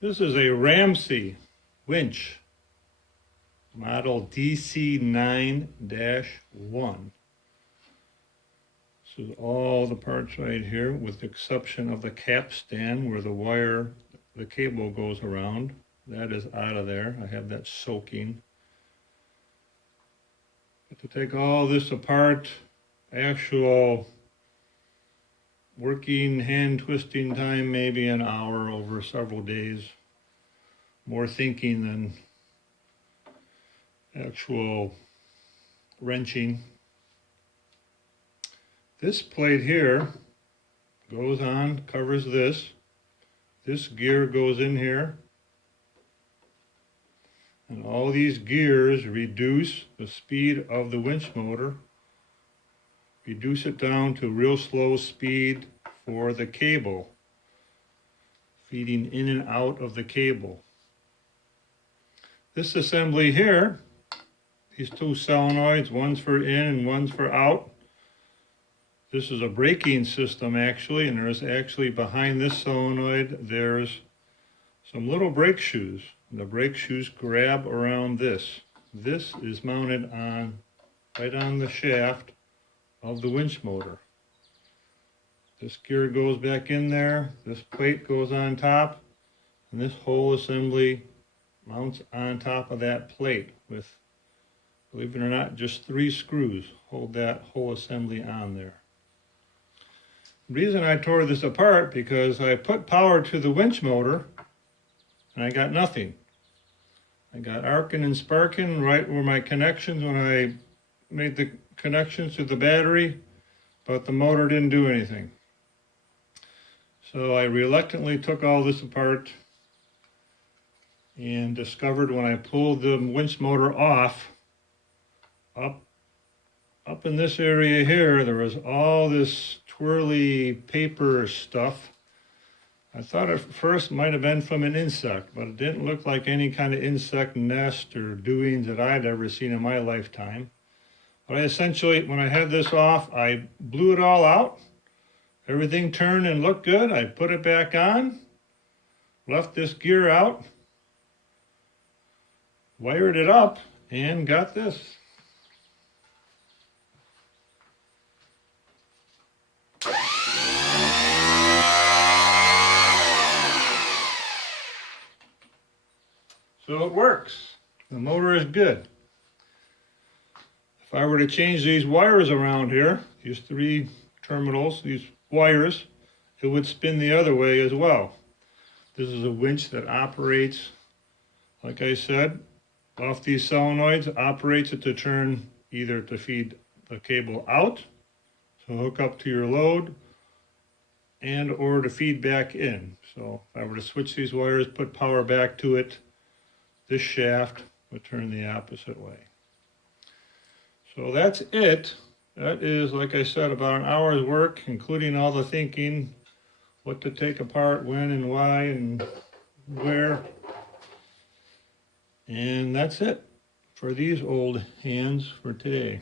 This is a Ramsey Winch model DC9-1. This is all the parts right here with the exception of the capstan where the wire, the cable goes around. That is out of there. I have that soaking. But to take all this apart, actual working, hand twisting time, maybe an hour over several days. More thinking than actual wrenching. This plate here goes on, covers this. This gear goes in here. And all these gears reduce the speed of the winch motor. Reduce it down to real slow speed for the cable, feeding in and out of the cable. This assembly here, these two solenoids, one's for in and one's for out. This is a braking system actually, and there's actually behind this solenoid, there's some little brake shoes. The brake shoes grab around this. This is mounted on, right on the shaft of the winch motor. This gear goes back in there, this plate goes on top, and this whole assembly mounts on top of that plate with, believe it or not, just 3 screws hold that whole assembly on there. The reason I tore this apart because I put power to the winch motor and I got nothing. I got arcing and sparking right where my connections when I made the connections to the battery, but the motor didn't do anything. So I reluctantly took all this apart and discovered when I pulled the winch motor off, up in this area here, there was all this twirly paper stuff. I thought at first it might have been from an insect, but it didn't look like any kind of insect nest or doings that I'd ever seen in my lifetime. But I essentially, when I had this off, I blew it all out. Everything turned and looked good. I put it back on, left this gear out, wired it up, and got this. So it works. The motor is good. If I were to change these wires around here, these 3 terminals, these wires, it would spin the other way as well. This is a winch that operates, like I said, off these solenoids, operates it to turn either to feed the cable out, to hook up to your load, and or to feed back in. So if I were to switch these wires, put power back to it, this shaft would turn the opposite way. So that's it. That is, like I said, about an hour's work, including all the thinking, what to take apart, when and why and where. And that's it for these old hands for today.